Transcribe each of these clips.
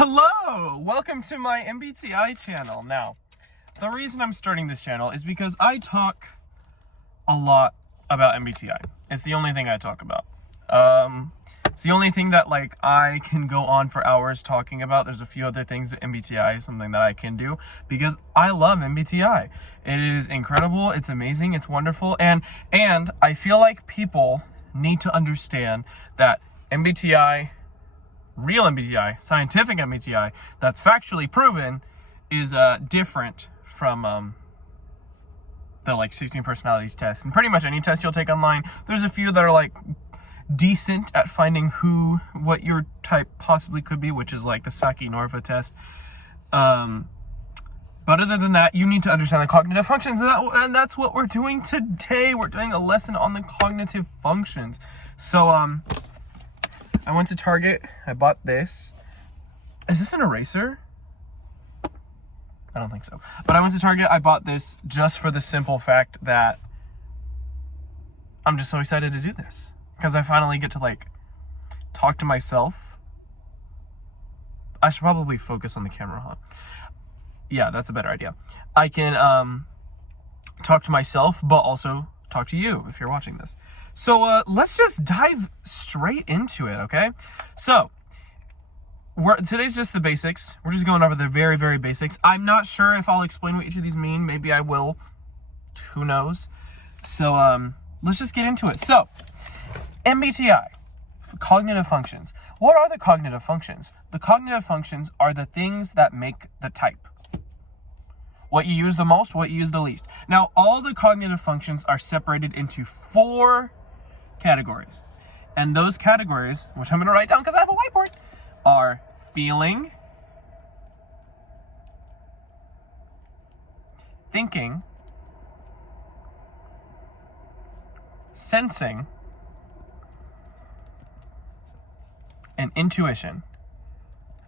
Hello! Welcome to my MBTI channel. Now, the reason I'm starting this channel is because I talk a lot about MBTI. It's the only thing I talk about. It's the only thing that I can go on for hours talking about. There's a few other things, but MBTI is something that I can do because I love MBTI. It is incredible, it's amazing, it's wonderful, and I feel like people need to understand that MBTI, real MBTI, scientific MBTI, that's factually proven, is different from the 16 personalities test. And pretty much any test you'll take online, there's a few that are decent at finding what your type possibly could be, which is the Saki-Norva test. But other than that, you need to understand the cognitive functions, and that's what we're doing today. We're doing a lesson on the cognitive functions. So I went to Target, I bought this. Is this an eraser? I don't think so. But I went to Target, I bought this just for the simple fact that I'm just so excited to do this. Because I finally get to talk to myself. I should probably focus on the camera, huh? Yeah, that's a better idea. I can talk to myself, but also talk to you if you're watching this. So let's just dive straight into it, okay? So today's just the basics. We're just going over the very, very basics. I'm not sure if I'll explain what each of these mean. Maybe I will. Who knows? So let's just get into it. So MBTI, cognitive functions. What are the cognitive functions? The cognitive functions are the things that make the type. What you use the most, what you use the least. Now, all the cognitive functions are separated into 4 categories. And those categories, which I'm going to write down because I have a whiteboard, are feeling, thinking, sensing, and intuition.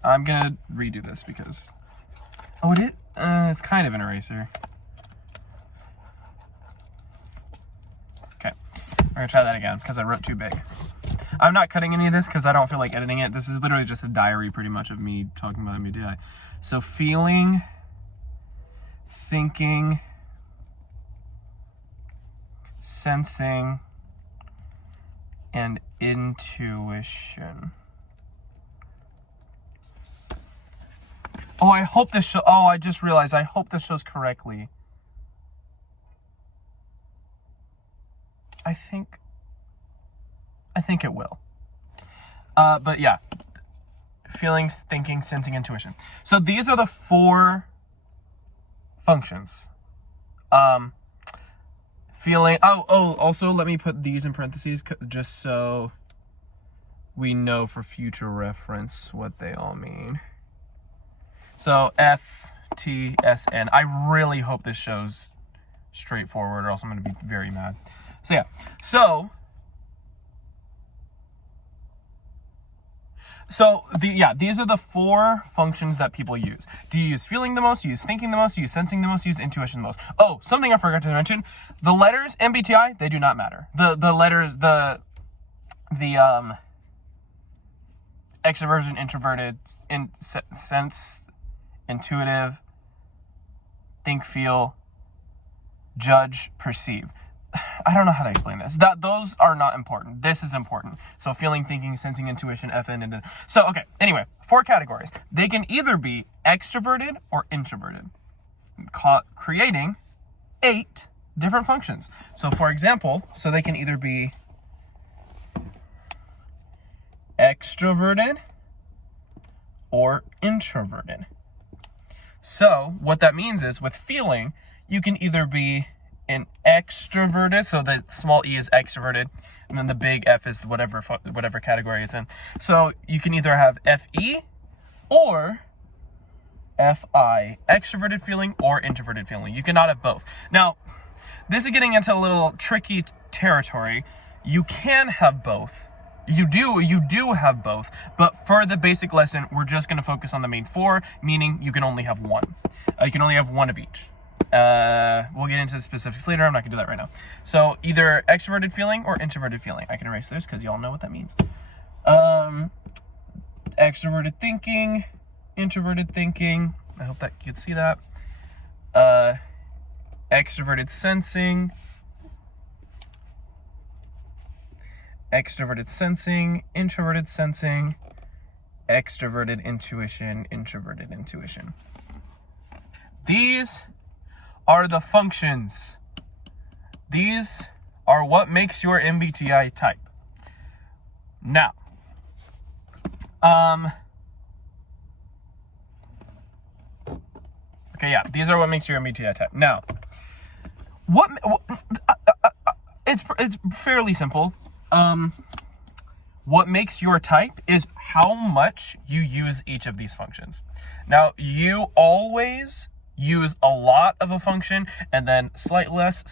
I'm going to redo this because... Oh, it's kind of an eraser. Okay, we're gonna try that again because I wrote too big. I'm not cutting any of this because I don't feel like editing it. This is literally just a diary pretty much of me talking about MBTI. So feeling, thinking, sensing, and intuition. Oh, I hope this shows... Oh, I just realized. I hope this shows correctly. I think it will. But yeah. Feelings, thinking, sensing, intuition. So these are the 4 functions. Feeling... Oh, also, let me put these in parentheses just so we know for future reference what they all mean. So F, T, S, N. I really hope this shows straightforward or else I'm going to be very mad. So yeah. These are the 4 functions that people use. Do you use feeling the most? Do you use thinking the most? Do you use sensing the most? Do you use intuition the most? Oh, something I forgot to mention. The letters MBTI, they do not matter. The letters, the extroversion, introverted, sense, intuitive, think, feel, judge, perceive. I don't know how to explain this. Those are not important. This is important. So feeling, thinking, sensing, intuition, FN, and... So, okay, anyway, 4 categories. They can either be extroverted or introverted, creating 8 different functions. So, for example, they can either be extroverted or introverted. So what that means is with feeling, you can either be an extroverted, so the small e is extroverted, and then the big F is whatever category it's in. So you can either have FE or FI, extroverted feeling or introverted feeling. You cannot have both. Now, this is getting into a little tricky territory. You can have both. You do have both, but for the basic lesson, we're just going to focus on the main 4, meaning you can only have one. You can only have one of each. We'll get into the specifics later. I'm not going to do that right now. So either extroverted feeling or introverted feeling. I can erase this because y'all know what that means. Extroverted thinking, introverted thinking. I hope that you can see that. Extroverted sensing. Extroverted sensing, introverted sensing, extroverted intuition, introverted intuition. These are the functions. These are what makes your MBTI type. Now, okay, yeah, these are what makes your MBTI type. Now, it's fairly simple. What makes your type is how much you use each of these functions. Now, you always use a lot of a function and then slightly less,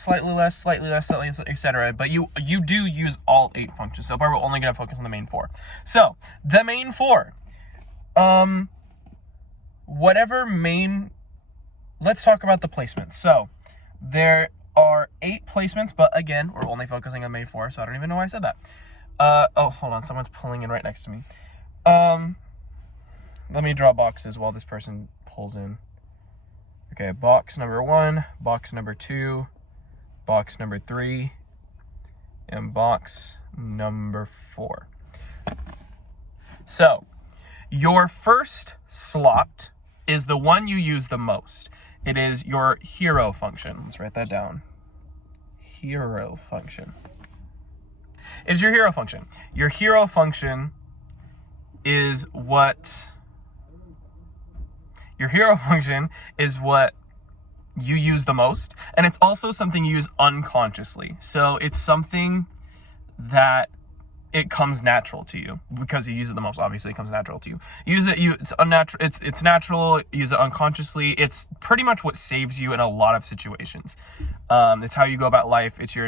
etc. But you do use all 8 functions. So far, we're only going to focus on the main 4. So, the main 4. Let's talk about the placements. So, there are 8 placements, but again, we're only focusing on main 4, so I don't even know why I said that. Oh, hold on, someone's pulling in right next to me. Let me draw boxes while this person pulls in. Okay, box number 1, box number 2, box number 3, and box number 4. So, your first slot is the one you use the most. It is your hero function. Let's write that down. Hero function. It is your hero function. Your hero function is what... Your hero function is what you use the most, and it's also something you use unconsciously. So it's something that it comes natural to you because you use it the most. Obviously, it comes natural to you. It's unnatural. It's natural. Use it unconsciously. It's pretty much what saves you in a lot of situations. It's how you go about life. It's you.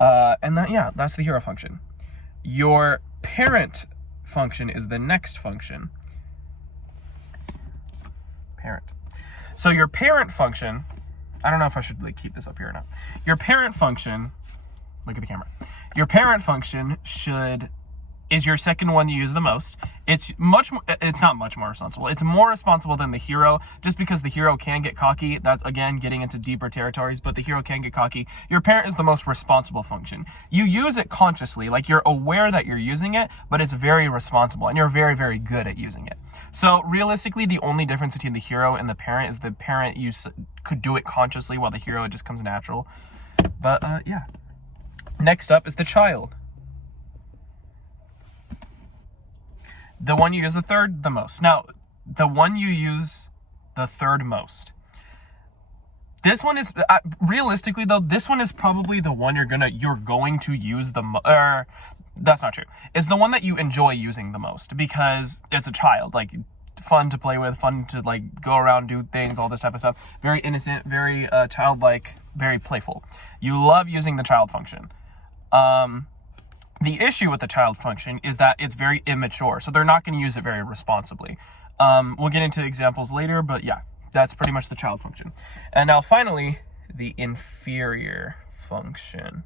And that's the hero function. Your parent function is the next function. Parent. So your parent function, I don't know if I should keep this up here or not. Your parent function, look at the camera. Your parent function is your second one you use the most. It's not much more responsible. It's more responsible than the hero, just because the hero can get cocky. That's, again, getting into deeper territories, but the hero can get cocky. Your parent is the most responsible function. You use it consciously, like you're aware that you're using it, but it's very responsible, and you're very, very good at using it. So realistically, the only difference between the hero and the parent is the parent could do it consciously, while the hero, it just comes natural. But, yeah. Next up is the child. The one you use the most. Now, the one you use the third most. This one is, realistically though, this one is probably the one you're going to use the most. That's not true. It's the one that you enjoy using the most because it's a child. Like, fun to play with, fun to go around, do things, all this type of stuff. Very innocent, very childlike, very playful. You love using the child function. The issue with the child function is that it's very immature, so they're not going to use it very responsibly. We'll get into examples later, but yeah, that's pretty much the child function. And now finally, the inferior function.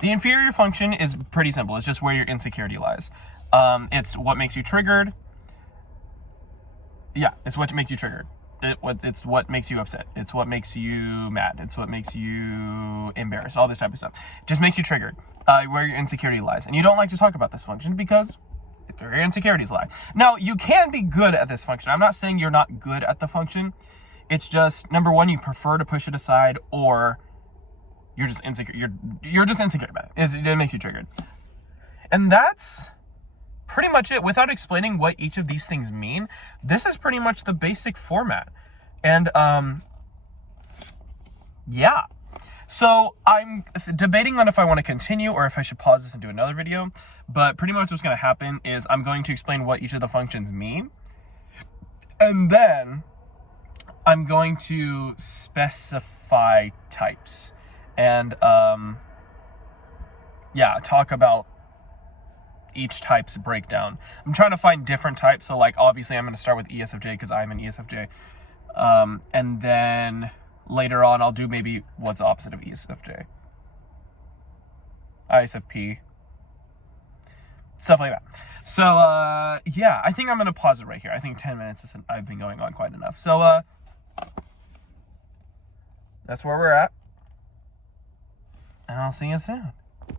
The inferior function is pretty simple. It's just where your insecurity lies. It's what makes you triggered. Yeah, it's what makes you triggered. It's what makes you upset. It's what makes you mad. It's what makes you embarrassed. All this type of stuff. It just makes you triggered. Where your insecurity lies. And you don't like to talk about this function because your insecurities lie. Now, you can be good at this function. I'm not saying you're not good at the function. It's just, number one, you prefer to push it aside, or you're just insecure. You're just insecure about it. It makes you triggered. And that's pretty much it. Without explaining what each of these things mean, this is pretty much the basic format. And yeah. So I'm debating on if I want to continue or if I should pause this and do another video. But pretty much what's going to happen is I'm going to explain what each of the functions mean. And then I'm going to specify types. And yeah, talk about each type's breakdown. I'm trying to find different types. So obviously I'm going to start with ESFJ because I'm an ESFJ. And then later on I'll do maybe what's opposite of ESFJ. ISFP. stuff like that. So, yeah, I think I'm going to pause it right here. I think 10 minutes is, I've been going on quite enough. So, that's where we're at. And I'll see you soon.